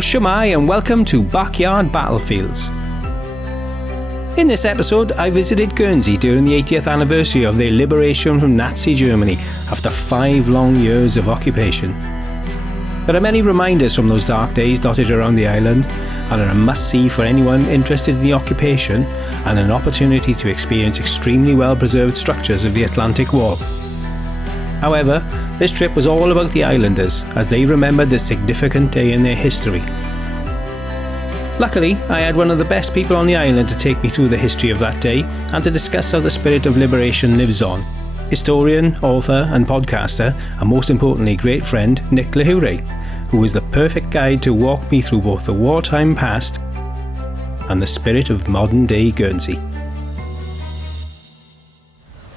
Shemai, and welcome to Backyard Battlefields. In this episode, I visited Guernsey during the 80th anniversary of their liberation from Nazi Germany after 5 long years of occupation. There are many reminders from those dark days dotted around the island, and are a must-see for anyone interested in the occupation and an opportunity to experience extremely well-preserved structures of the Atlantic Wall. However, this trip was all about the islanders as they remembered this significant day in their history. Luckily, I had one of the best people on the island to take me through the history of that day and to discuss how the spirit of liberation lives on. Historian, author and podcaster, and most importantly great friend Nick le Huray, who was the perfect guide to walk me through both the wartime past and the spirit of modern day Guernsey.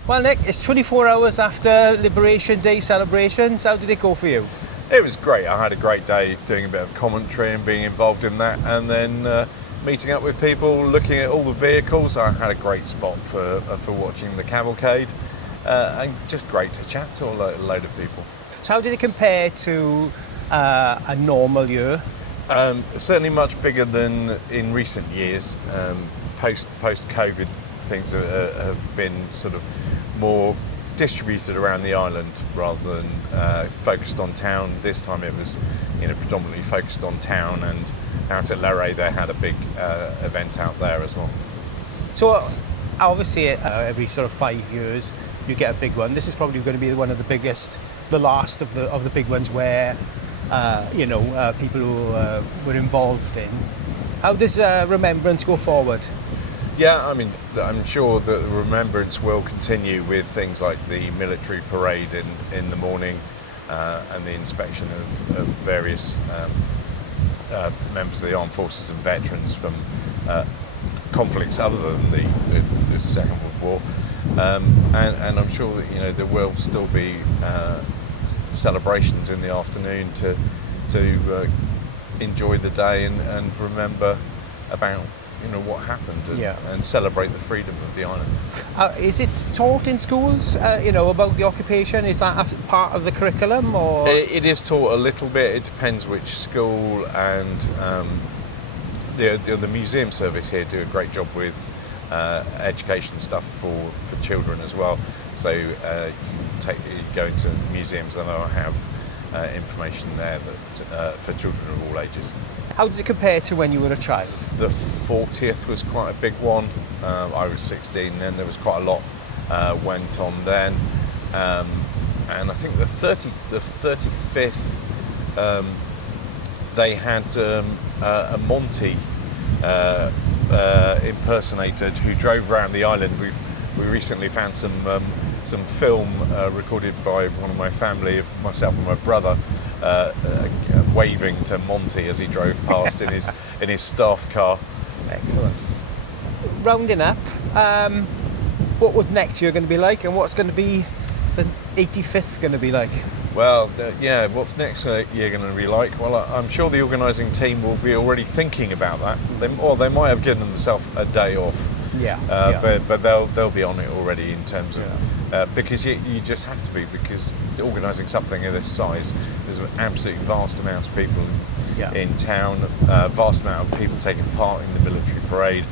Well, Nick, it's 24 hours after Liberation Day celebrations. How did it go for you? It was great. I had a great day doing a bit of commentary and being involved in that, and then meeting up with people, looking at all the vehicles. I had a great spot for watching the cavalcade, and just great to chat to a load of people. So how did it compare to a normal year? Certainly much bigger than in recent years. Post-COVID, things have been sort of more distributed around the island rather than focused on town. This time it was, predominantly focused on town, and out at Le Huray they had a big event out there as well. So obviously every sort of 5 years you get a big one. This is probably going to be one of the biggest, the last of the big ones where people who were involved in. How does remembrance go forward? Yeah, I mean, I'm sure that the remembrance will continue with things like the military parade in the morning and the inspection of various members of the armed forces and veterans from conflicts other than the Second World War. And I'm sure that there will still be celebrations in the afternoon to enjoy the day and remember about what happened and celebrate the freedom of the island. Is it taught in schools, about the occupation? Is that a part of the curriculum, or? It is taught a little bit. It depends which school, and the museum service here do a great job with education stuff for children as well. So you can go into museums and they'll have information there that for children of all ages. How does it compare to when you were a child? The 40th was quite a big one. I was 16 then. There was quite a lot went on then, and I think the 35th they had a Monty impersonator who drove around the island. We recently found some film recorded by one of my family, of myself and my brother, waving to Monty as he drove past in his staff car. Excellent. Rounding up, what was next year going to be like, and what's going to be the 85th going to be like? Well, what's next year going to be like? Well, I'm sure the organising team will be already thinking about that. They might have given themselves a day off. But they'll be on it already in terms of because you just have to be, because organising something of this size, there's an absolutely vast amount of people in town, vast amount of people taking part in the military parade,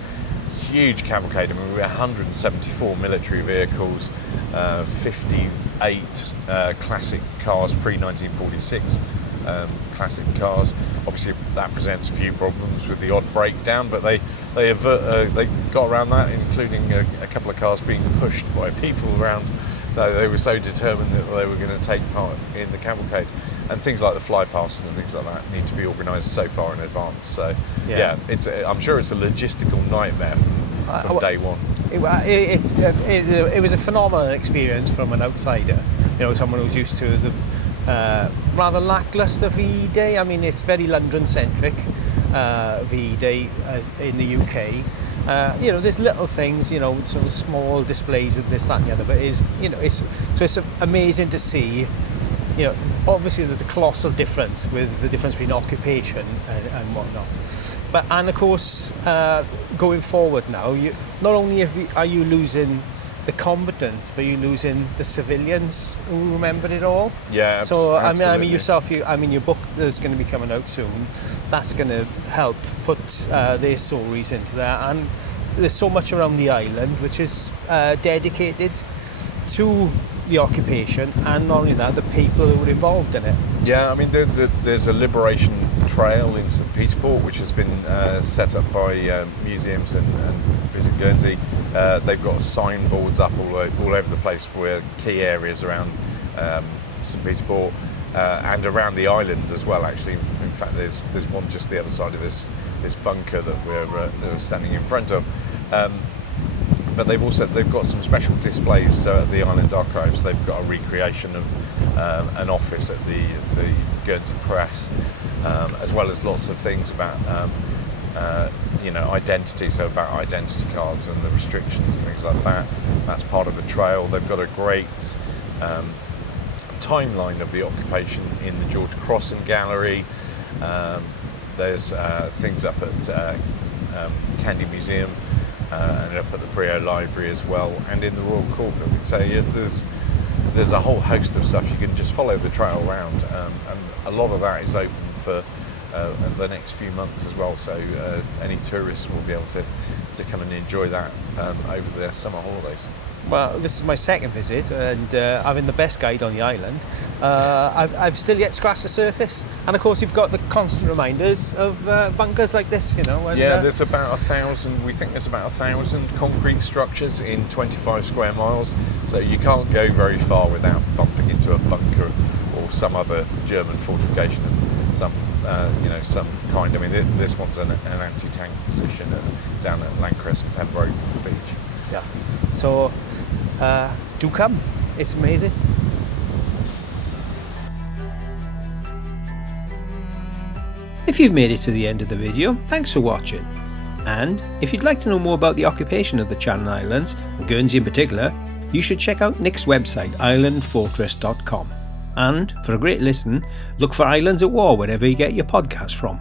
huge cavalcade. I mean, we had 174 military vehicles, 58 classic cars, pre-1946 classic cars. Obviously that presents a few problems with the odd breakdown, but they got around that, including a couple of cars being pushed by people around. They were so determined that they were going to take part in the cavalcade, and things like the fly past and things like that need to be organised so far in advance. So I'm sure it's a logistical nightmare from day one. It was a phenomenal experience from an outsider, someone who's used to the rather lacklustre VE Day. I mean, it's very London-centric, VE Day in the UK. There's little things, sort of small displays of this, that and the other, but it's amazing to see. Obviously there's a colossal difference with the difference between occupation and whatnot. And of course, going forward now, not only are you losing the combatants, but you're losing the civilians who remembered it all. Yeah, so absolutely. I mean yourself, your book that's going to be coming out soon, that's going to help put their stories into there. And there's so much around the island which is dedicated to the occupation, and not only that, the people who were involved in it. Yeah, I mean, there's a liberation trail in St Peter Port, which has been set up by museums and Visit Guernsey. They've got signboards up all over the place where key areas around St Peter Port and around the island as well. Actually, in fact, there's one just the other side of this bunker that we're standing in front of. But they've got some special displays. So at the Island Archives, they've got a recreation of an office at the Guernsey Press, as well as lots of things about identity. So about identity cards and the restrictions and things like that. That's part of the trail. They've got a great timeline of the occupation in the George Crossan Gallery. There's things up at Candy Museum. And up at the Brio Library as well, and in the Royal Court building. So there's a whole host of stuff. You can just follow the trail around, and a lot of that is open for the next few months as well. So any tourists will be able to come and enjoy that over their summer holidays. Well, this is my second visit, and having the best guide on the island, I've still yet scratched the surface. And of course, you've got the constant reminders of bunkers like this, And, there's about 1,000. We think there's about 1,000 concrete structures in 25 square miles. So you can't go very far without bumping into a bunker or some other German fortification of some kind. I mean, this one's an anti-tank position down at Landcrest and Pembroke Beach. Yeah. So, do come. It's amazing. If you've made it to the end of the video, thanks for watching. And if you'd like to know more about the occupation of the Channel Islands, and Guernsey in particular, you should check out Nick's website, islandfortress.com. And for a great listen, look for Islands at War wherever you get your podcast from.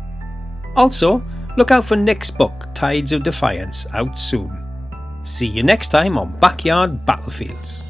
Also, look out for Nick's book, Tides of Defiance, out soon. See you next time on Backyard Battlefields.